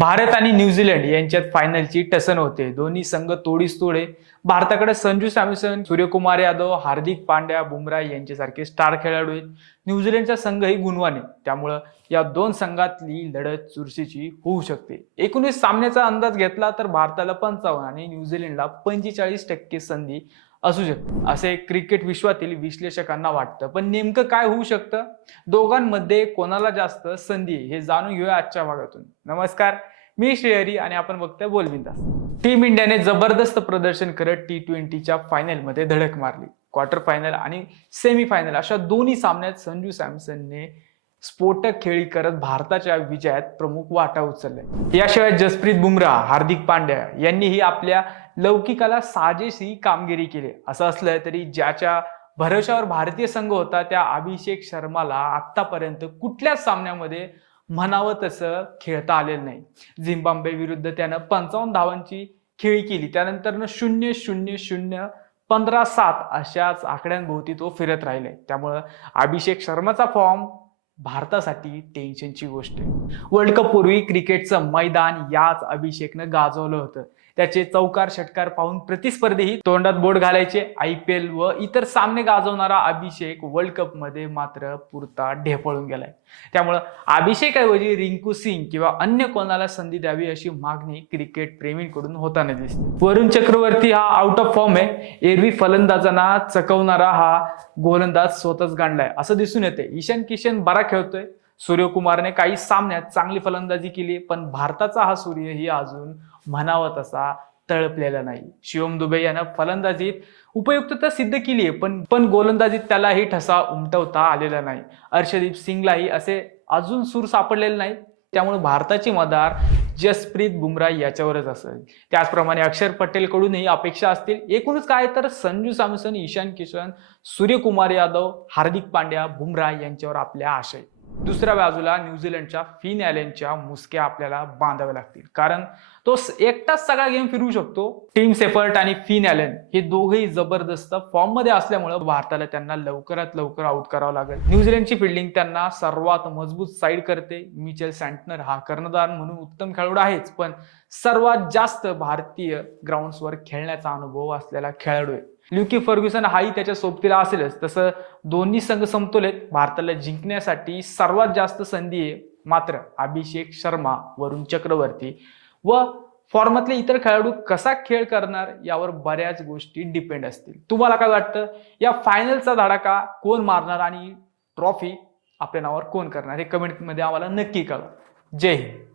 भारत आणि न्यूझीलंड यांच्यात फायनलची टसन होते. दोन्ही संघ तोडीस तोडे. भारताकडे संजू सॅमसन, सूर्यकुमार यादव, हार्दिक पांड्या, बुमराह यांच्यासारखे स्टार खेळाडू आहेत. न्यूझीलंडचा संघही गुणवान आहे. त्यामुळं या दोन संघातली लढत चुरशीची होऊ शकते. 19 सामन्याचा अंदाज घेतला तर भारताला 55 आणि न्यूझीलंडला 45% संधी असू शकते, असे क्रिकेट विश्वातील विश्लेषकांना वाटतं. पण नेमकं काय होऊ शकतं, दोघांमध्ये कोणाला जास्त संधी हे जाणून घेऊया आजच्या भागातून. नमस्कार, मी श्रेयरी आणि आपण बघतोय बोलबिंदास. टीम इंडियाने जबरदस्त प्रदर्शन करत T20च्या फायनलमध्ये धडक मारली. क्वार्टर फायनल आणि सेमी फायनल अशा दोन्ही सामन्यात संजू सॅमसनने स्फोटक खेळी करत भारताच्या विजयात प्रमुख वाटा उचललाय. याशिवाय जसप्रीत बुमराह, हार्दिक पांड्या यांनीही आपल्या लौकिकाला साजेशी कामगिरी केली. असं असलं तरी ज्याच्या भरोशावर भारतीय संघ होता त्या अभिषेक शर्माला आतापर्यंत कुठल्याच सामन्यामध्ये म्हणावं तसं खेळता आलेलं नाही. झिम्बाब्वे विरुद्ध त्यानं 55 धावांची खेळी केली. त्यानंतर 0-0-0 15-7 अशाच आकड्यांभोवती तो फिरत राहिलाय. त्यामुळं अभिषेक शर्माचा फॉर्म भारतासाठी टेन्शनची गोष्ट आहे. वर्ल्ड कप पूर्वी क्रिकेटचं मैदान याच अभिषेकनं गाजवलं होतं. त्याचे चौकार षटकार पाहून प्रतिस्पर्धीही तोंडात बोट घालायचे. IPL व इतर सामने गाजवणारा अभिषेक वर्ल्ड कप मध्ये मात्र पुरता ढेपळून गेलाय. त्यामुळं अभिषेकऐवजी रिंकू सिंग किंवा अन्य कोणाला संधी द्यावी अशी मागणी क्रिकेट प्रेमींकडून होताना दिसते. वरुण चक्रवर्ती हा आउट ऑफ फॉर्म आहे. एरवी फलंदाजांना चकवणारा हा गोलंदाज स्वतःच गांडलाय असं दिसून येते. ईशान किशन बरा खेळतोय. सूर्यकुमारने काही सामन्यात चांगली फलंदाजी केली, पण भारताचा हा सूर्य ही अजून म्हणावा तसा तळपलेला नाही. शिवम दुबे यानं फलंदाजीत उपयुक्तता सिद्ध केली आहे, पण गोलंदाजीत त्यालाही ठसा उमटवता आलेला नाही. अर्शदीप सिंगलाही असे अजून सूर सापडलेले नाही. त्यामुळे भारताची मदार जसप्रीत बुमराह याच्यावरच असेल. त्याचप्रमाणे अक्षर पटेल कडूनही अपेक्षा असतील. एकूणच काय तर संजू सॅमसन, ईशान किशन, सूर्यकुमार यादव, हार्दिक पांड्या, बुमराह यांच्यावर आपल्या आशय. दुसऱ्या बाजूला न्यूझीलंडच्या फिन ॲलनच्या मुसक्या आपल्याला बांधाव्या लागतील, कारण तो एकटाच सगळा गेम फिरवू शकतो. टीम सेफर्ट आणि फिन ॲलन हे दोघेही जबरदस्त फॉर्म मध्ये असल्यामुळे भारताला त्यांना लवकरात लवकर आउट करावं लागेल. न्यूझीलंडची फिल्डिंग त्यांना सर्वात मजबूत साईड करते. मिचेल सँटनर हा कर्णधार म्हणून उत्तम खेळाडू आहेच, पण सर्वात जास्त भारतीय ग्राउंड्सवर खेळण्याचा अनुभव असलेला खेळाडू आहे. ल्युकी फर्ग्युसन हाही त्याच्या सोबतीला असेलच. तसं दोन्ही संघ समतोल आहेत. भारताला जिंकण्यासाठी सर्वात जास्त संधी आहे. मात्र अभिषेक शर्मा, वरुण चक्रवर्ती व फॉर्मातले इतर खेळाडू कसा खेळ करणार यावर बऱ्याच गोष्टी डिपेंड असतील. तुम्हाला काय वाटतं, या फायनलचा धडाका कोण मारणार आणि ट्रॉफी आपल्या नावावर कोण करणार हे कमेंटमध्ये आम्हाला नक्की कळवा. जय हिंद.